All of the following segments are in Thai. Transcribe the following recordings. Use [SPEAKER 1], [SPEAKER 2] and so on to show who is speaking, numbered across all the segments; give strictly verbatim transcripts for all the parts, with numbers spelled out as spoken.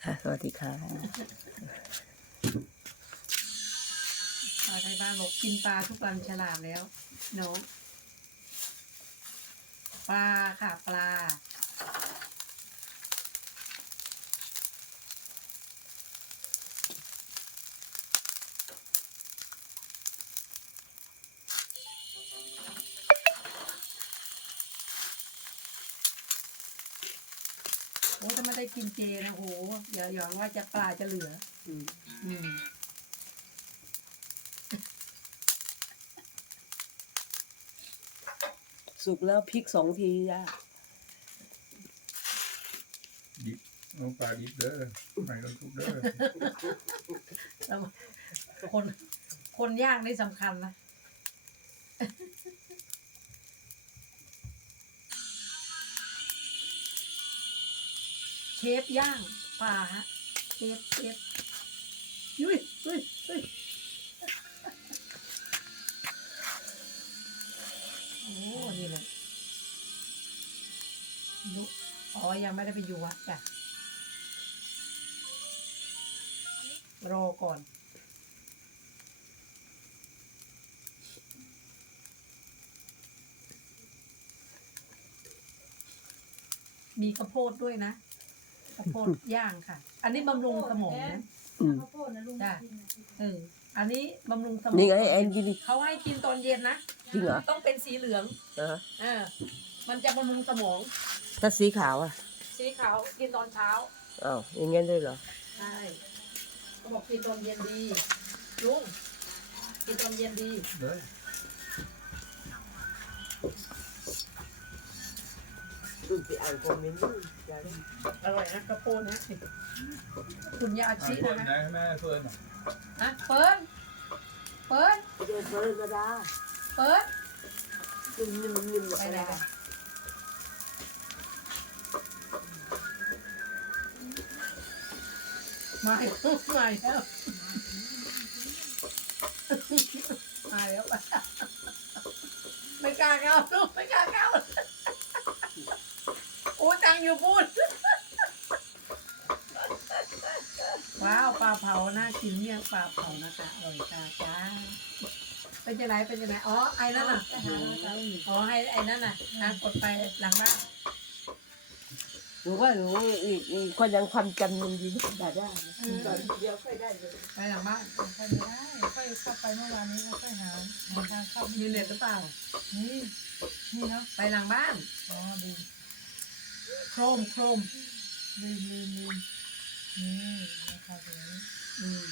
[SPEAKER 1] ค่ะสวัสดีค่ะ
[SPEAKER 2] ปลาไทยบ้านบอกกินปลาทุกวันฉลาดแล้วน้องปลาค่ะปลาโอ้ถ้าไม่ได้กินเจนะโหอย่าหยองว่าจะปลาจะเหลือ
[SPEAKER 1] อืม
[SPEAKER 2] อืม
[SPEAKER 1] สุกแล้วพริกสองทีจ้ะ
[SPEAKER 3] ดิบเอาปลาดิบเด้อไม่ต้องทุกเด้อ
[SPEAKER 2] แล้วคนคนย่างนี่สำคัญนะ เชฟย่างปลาฮะเชฟเชฟยุ้ยยุ้ยยุ้ยโอ้นี่เลยนุอ๋อยังไม่ได้ไปอยู่วัดจ้ะรอก่อนมีข้าวโพดด้วยนะข้าวโพดย่างค่ะ อันนี้บำรุงสมองนะ
[SPEAKER 1] อืม
[SPEAKER 4] ข้าวโพดนะลุง
[SPEAKER 2] จ้ะ
[SPEAKER 4] กินนะ
[SPEAKER 2] เอออันนี้บำรุงสมอง
[SPEAKER 1] นี่ไงแอนกินดิ
[SPEAKER 2] เขาให้กินตอนเย็นนะ
[SPEAKER 1] จริงเหรอ
[SPEAKER 2] ต้องเป็นสีเหลือง
[SPEAKER 1] นะฮะ
[SPEAKER 2] เออมันจะบำรุงสมอง
[SPEAKER 1] ถ้าสีขาวอ่ะ
[SPEAKER 2] สีขาวกินตอนเช้า
[SPEAKER 1] อ้าวอย่างงั้นด้วยเหรอ
[SPEAKER 2] ใช่เขาบอกกินตอนเย็นดีลุงกินตอนเย็นดี
[SPEAKER 3] เด้อ
[SPEAKER 1] ดูไปอ่านคอมเมนต์ดูอย่าได้
[SPEAKER 2] อร่อยนะกระโปนนะคุณยาอา
[SPEAKER 3] อ่ะ
[SPEAKER 2] ชิ
[SPEAKER 3] เฟิร์น
[SPEAKER 2] นะ
[SPEAKER 3] ไหนแม่เฟิร์นอ่ะ
[SPEAKER 2] ฮะเฟิร์นเฟิร์น
[SPEAKER 1] เจอเฟิร์นก็ได้
[SPEAKER 2] เฟิร์น
[SPEAKER 1] นิ่มนิ่มนิ่ม
[SPEAKER 2] ไปไหนกันมาอีกมาอีกแล้วมาแล้วไม่กล้าเข้าลูกไม่กล้าเข้าโอ้จังอยู่พูดว้าวปลาเผาน่ากินเมี่ยงปลาเผานะคะอร่อยจ้าจ้าเป็นยังไงเป็นยังไงอ๋อไอ้นั่นน่ะอ๋อให้ไอ้นั่นน่ะนะกดไปหลังบ้าน
[SPEAKER 1] หนูว่าหนูอีกอีกคนยังความจำมันดีได้ได้นะตอนเดียวค่อยได้เลย
[SPEAKER 2] ไปหลังบ้าน
[SPEAKER 4] ไปไม่ได้ค่อยเข้าไปเมื่อวานนี้ก็ค่อยหาหาทางเข้า
[SPEAKER 2] มีเน็ตหรือเปล่า
[SPEAKER 4] นี่นี่เนาะ
[SPEAKER 2] ไปหลังบ้าน
[SPEAKER 4] อ๋อดี
[SPEAKER 2] โครมโครม
[SPEAKER 4] ลืมลืมลืมนี่นะคะตรงนี้
[SPEAKER 2] อืม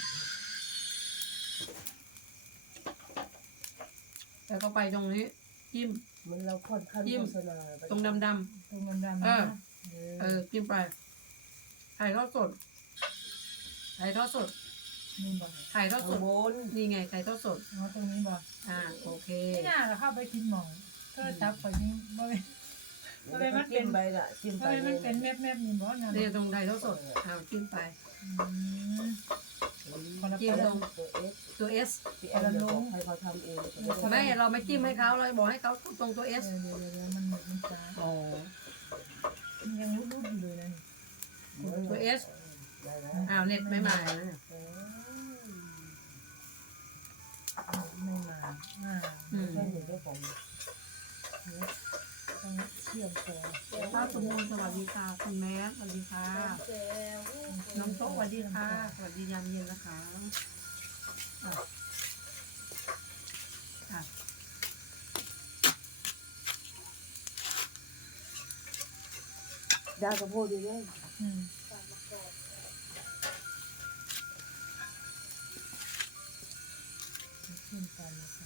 [SPEAKER 2] แล้วก็ไปตรงนี้จิ้ม
[SPEAKER 1] มันเราค่อนข้าง
[SPEAKER 2] ยิ้ม
[SPEAKER 1] โฆษณาไป
[SPEAKER 2] ตรงดำด
[SPEAKER 4] ตรงดำๆ
[SPEAKER 2] เอ
[SPEAKER 4] นะ
[SPEAKER 2] อ ๆเออจิ้มไปถ่ายทอดสดถ่ายทอดสด
[SPEAKER 4] นี่บอก
[SPEAKER 2] ถ่ายทอดส
[SPEAKER 1] ข้าง
[SPEAKER 2] ด
[SPEAKER 1] บน
[SPEAKER 2] นี่ไงถ่ายทอดสด
[SPEAKER 4] อ๋อตรงนี้บอก
[SPEAKER 2] อ่าโอเค
[SPEAKER 4] ไม่น่าจะเข้าไปกินหมองก็จับไปนี่บ่เลย
[SPEAKER 1] ทำไมมันเป็นใบละจิ้ม
[SPEAKER 4] ทำ
[SPEAKER 1] ไป
[SPEAKER 4] ไมมันเป็นแมบแมบๆนี่บ่นะ
[SPEAKER 2] นี่ตรงถ่ายทอดสดอ้าวจิ้มไป
[SPEAKER 4] อืมคนละ
[SPEAKER 2] จิ้ม
[SPEAKER 4] คน
[SPEAKER 2] ตรง
[SPEAKER 1] ตัวเอส
[SPEAKER 2] ตัวเอส
[SPEAKER 1] พี่แอนจะบอกให้เขาทำเอง
[SPEAKER 2] ไม่เราไม่จิ้มให้เขาเราบอกให้เขาตรงตัวเอ
[SPEAKER 4] เอ
[SPEAKER 2] ส
[SPEAKER 4] อเดี๋ยวเดี๋ยวเดี๋ยวมันหมดมันช้า
[SPEAKER 2] อ๋อ
[SPEAKER 4] มันยังรุดๆอยู่เลยนะนี่
[SPEAKER 2] ตัวเอส
[SPEAKER 1] ได้แล้ว
[SPEAKER 2] อ้าวเน็ตไม่มาเลย
[SPEAKER 4] ไม่มาอ่า
[SPEAKER 2] อืม
[SPEAKER 1] แค่เห็นได้ผม
[SPEAKER 4] ต้องเชื่อมต่อ
[SPEAKER 2] ค่ะคุณนุ่นสวัสดีค่ะคุณแม่สวัสดีค่ะน้องโต๊ะสวัสดีค่ะสวัสดียามเย็นนะคะอ่ะอ่ะ
[SPEAKER 1] ได้กระโพดดีเลย
[SPEAKER 4] อืมขึ้นไปนะคะ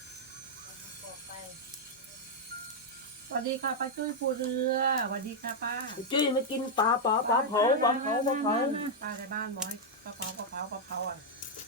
[SPEAKER 2] สวัสดีค่ะป้าจุ้ยภูเรือสวัสดีค่ะป้า
[SPEAKER 1] จุ้ยมากินปลาปลาปลาเผาปลาเผาปลาเผา
[SPEAKER 2] ป้าในบ้านบอกให้กระเพรากระเพรากระเพราอ่ะ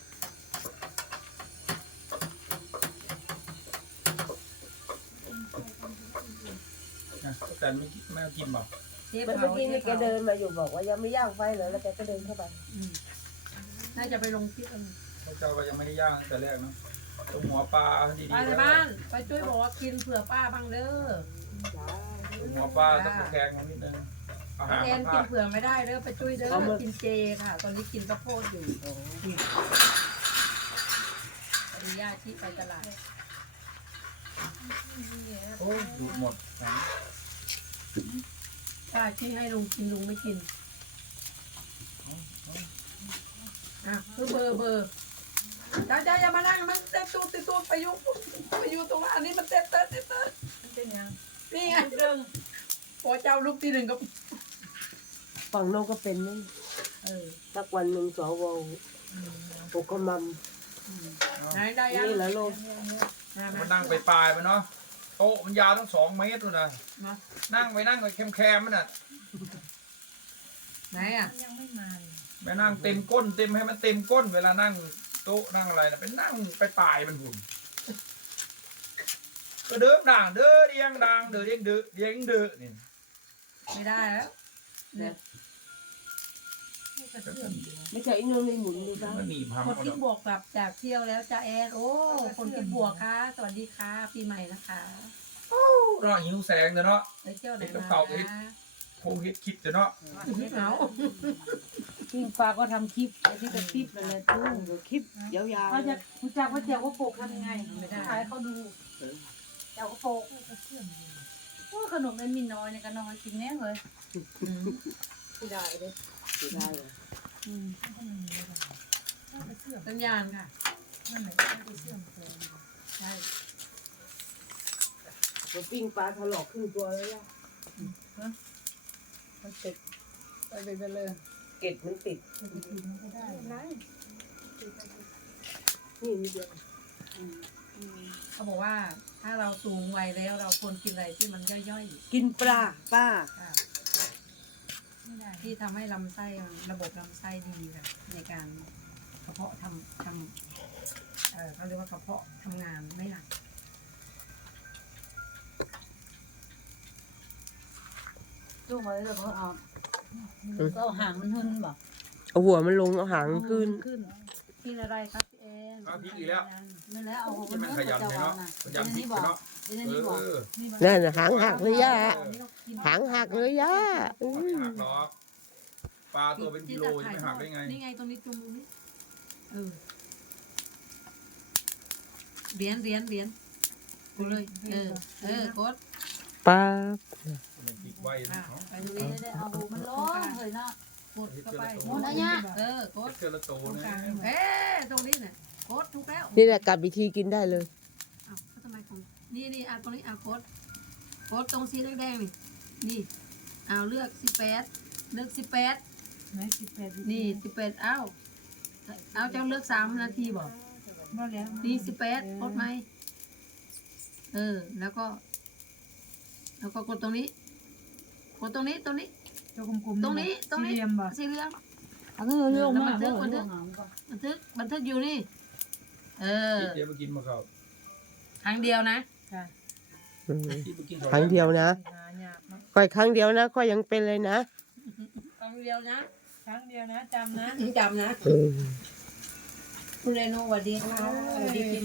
[SPEAKER 3] นะแต่ไม่ไม่เอากินบอก
[SPEAKER 2] เชฟ
[SPEAKER 1] เมื่อ
[SPEAKER 2] เผา
[SPEAKER 1] กี้
[SPEAKER 2] เช
[SPEAKER 1] นี่
[SPEAKER 2] ฟ
[SPEAKER 1] แก
[SPEAKER 2] เผา
[SPEAKER 1] เดินมาอยู่บอกว่ายังไม่ย่างไฟเหรอแล้วแกก็เดินเข้าไป
[SPEAKER 2] อืมน่าจะไปลงคลิปกัน
[SPEAKER 3] พระเจ้าก็ยังไม่ได้ย่างตั้งแต่แรกเนาะตัวหัวปลาดีๆ
[SPEAKER 2] ป้าใน
[SPEAKER 3] แล้ว
[SPEAKER 2] บ้านป้าจุ้ยบอกว่ากินเผื่อป้าบ้างเด้อ
[SPEAKER 1] จ้า
[SPEAKER 3] ตัวหัวปลาตะแคงมานิดนึง
[SPEAKER 2] อ
[SPEAKER 3] อา
[SPEAKER 2] น้
[SPEAKER 3] หา
[SPEAKER 2] อง
[SPEAKER 3] ร
[SPEAKER 2] แอน
[SPEAKER 3] มา
[SPEAKER 2] กิ
[SPEAKER 3] พาน
[SPEAKER 2] เผือกไม่ได้เด้อไปจุ้ยเด้อกินเจค่ะ ตอนนี้กินข้าวโพดอยู่ปริยาที่ไปตลาด
[SPEAKER 3] โอ้ดูดหมดนะ
[SPEAKER 2] ป้าที่ให้ลุงกินลุงไม่กินอ่ะคือเบอร์เบอร์จ้าจ้าอย่ามานั่งมันเต้นตูดติดตัวไปอยู่ไปอยู่ตรงนั้นอันนี้มันเต้นเต้นเต้นเต้น
[SPEAKER 4] มันเป็นยัง
[SPEAKER 2] นี่ไงเรื่องพอเจ้าลูกที่หนึ่งก็
[SPEAKER 1] ฝั่งโน้นก็เป็นนี่
[SPEAKER 2] เออ
[SPEAKER 1] สักวันหนึ่งสวโปกมัม
[SPEAKER 2] ไหนได้ยัง
[SPEAKER 1] นี่แหละโลก
[SPEAKER 3] มันนั่งไปปลายมันเนาะโต๊ะมันยาวตั้งสองเมตรเลยนะ
[SPEAKER 2] มา
[SPEAKER 3] นั่งไปนั่งไปแคมๆมันน่ะ
[SPEAKER 2] ไหนอ่ะ
[SPEAKER 4] มันยังไม่มาเลย
[SPEAKER 3] ไปนั่งเต็มก้นเต็มให้มันเต็มก้นเวลานั่งโต๊ะนั่งอะไรนะไปนั่งไปปลายมันหุ่นก็เดิมด่างเด้อเดียงด่างเด้อเดียงเด้อเดียงเด้อนี่
[SPEAKER 2] ไม่ได้แล้วเนี่ย
[SPEAKER 4] นี่ก็เสื่อมอยู่
[SPEAKER 1] ไม่ใช่ไอ้โน่นไม่หมุนดูบ้าง
[SPEAKER 3] มันหนีบหำ
[SPEAKER 2] คน
[SPEAKER 3] เอา
[SPEAKER 2] ที่
[SPEAKER 3] เนาะ
[SPEAKER 2] บวกกลับจากเที่ยวแล้วจะแอดโอ้คนที่บวกค่ะสวัสดีค่ะปีใหม่นะคะ
[SPEAKER 3] เนาะหิวแสงเด้อเนาะ
[SPEAKER 2] ไปเที่ยวไหน
[SPEAKER 3] เด็กกับ
[SPEAKER 2] มา
[SPEAKER 3] เต่าเด็ก โคงเฮ็ดคลิปเด้อเนาะ
[SPEAKER 2] เหงา
[SPEAKER 1] พี่ฟ้าก็ทำคลิปไอ้ที่เป็นคลิปนั่นแหละทุ่งเดี๋ยวคลิปยาวๆ
[SPEAKER 4] เขาจะรู้จักว่าเจียวว่าโปกทำยังไง
[SPEAKER 2] ไม่ได้
[SPEAKER 4] ขายเขาดูเจียวว่าโปกก็เสื่อมอยู่โอ้ขนมเอ็นมินน้อยเนี่ยก็น้อยกินแน่เลย
[SPEAKER 1] ไม่ได้เลยไม่ได้เลย
[SPEAKER 4] อืมขนมเยอะเลยน่าจะเสื่อม
[SPEAKER 2] สัญญาณค่ะ
[SPEAKER 4] นั่นแหละน่าจะเสื่อมเกิน
[SPEAKER 2] ใช่
[SPEAKER 1] มันปิ้งปลาถลอกครึ่งตัวแล้วย่ะ
[SPEAKER 2] มันติดไปไปเลย
[SPEAKER 1] เกล็ดมันติด
[SPEAKER 4] จะไปกินมันก็ได้
[SPEAKER 1] นี่นิดเดียว
[SPEAKER 2] เขาบอกว่าถ้าเราสูงวัยแล้วเราควรกินอะไรที่มันย่อย
[SPEAKER 1] กินปลาป้า
[SPEAKER 2] ๆค่ะ
[SPEAKER 4] ไม่ได้
[SPEAKER 2] ที่ทำให้ลำไส้มันระบบลำไส้ดีค่ะในการกระเพาะทำทำเออเขาเรียกว่ากระเพาะทำงานไม่หนัก
[SPEAKER 4] ลูกมาเลยเขาเอาก็เอาหางมันหึนบ่
[SPEAKER 1] เอาหัวมันลงเอาหางขึ้น
[SPEAKER 4] ขึ้นกินอะไรครับพี่เอ็น
[SPEAKER 3] อ้าวพริกอีกแล้ว
[SPEAKER 4] นั่นแหละเอา
[SPEAKER 3] ที่มันขยันเลยเนาะขยันพริกเนาะ
[SPEAKER 4] เดี๋ยว
[SPEAKER 3] เอ
[SPEAKER 4] นี้บอก
[SPEAKER 3] อ
[SPEAKER 1] นั่นน่ะหางหักเลยย่าหางหักเลยย่าอื
[SPEAKER 3] ไม่
[SPEAKER 1] ม
[SPEAKER 3] หักหรอกปลาตัวเป็นกิโลจะไม่หักได้ไง
[SPEAKER 2] นี่ไงตรงนี้ตรงนี้เออเหรียญเหรียญเหรียญกูเลยเออเออกด
[SPEAKER 1] ปลา
[SPEAKER 3] มันติดไว้
[SPEAKER 2] อ่ะ
[SPEAKER 3] นะเนาะ
[SPEAKER 2] ไปตรง
[SPEAKER 4] เดี๋
[SPEAKER 2] นี้
[SPEAKER 4] ยวได้เอามันร้อนเลยเนาะ
[SPEAKER 2] กดเข้าไป
[SPEAKER 3] หมดแล้ว
[SPEAKER 4] เนี่ย
[SPEAKER 2] เออกด
[SPEAKER 3] เจอละโต
[SPEAKER 2] ตรง
[SPEAKER 3] นะ
[SPEAKER 2] กลางเอ๊ะตรงนี้เนี่ยกดถูกแล้ว
[SPEAKER 1] นี่แหละกลับวิธีกินได้เลย
[SPEAKER 2] อ้าวแล้วทำไมของนี่นี่อ่ะตรงนี้อ่ะกดกดตรงสีแดงๆนี่นี่เอาเลือกสิบแปดเลือกสิบแปด
[SPEAKER 4] ไหนสิบแปด
[SPEAKER 2] นี่สิบแปดเอาเอาเจ้าเลือกสามนาทีบอก
[SPEAKER 4] บ่แล้ว
[SPEAKER 2] นี่สิบแปดกดไหมเออแล้วก็ แล้วก็กดตรงนี้กดตรงนี้ตรงนี้
[SPEAKER 4] ตัวกลมๆ
[SPEAKER 2] ตรงนี้ตรงนี้
[SPEAKER 4] สี่เหลี่ยมบ่
[SPEAKER 2] สีเหลือง
[SPEAKER 4] เอาเรื่องเรื่องมา
[SPEAKER 2] แล้วมัน
[SPEAKER 4] เรื่
[SPEAKER 2] เรื่
[SPEAKER 4] อ
[SPEAKER 2] อง ง
[SPEAKER 4] หางก่อน
[SPEAKER 2] บันทึกบันทึกอยู่นี่ เออ
[SPEAKER 3] เดี๋ยวไปกินมาเขา
[SPEAKER 2] ครั้งเดียวนะ
[SPEAKER 4] ค่ะ
[SPEAKER 1] อืม
[SPEAKER 3] ที่ไปกิน
[SPEAKER 1] ครั้งเดียวนะ
[SPEAKER 4] หายากมาก
[SPEAKER 1] ค่อยครั้งเดียวนะค่อยยังเป็นเลยนะ
[SPEAKER 2] ครั้งเดียวนะ
[SPEAKER 4] ครั้งเดียวนะจำนะ
[SPEAKER 2] จำนะ
[SPEAKER 1] อืม
[SPEAKER 2] คุณเรโนสวัสดีค่ะสวัสดี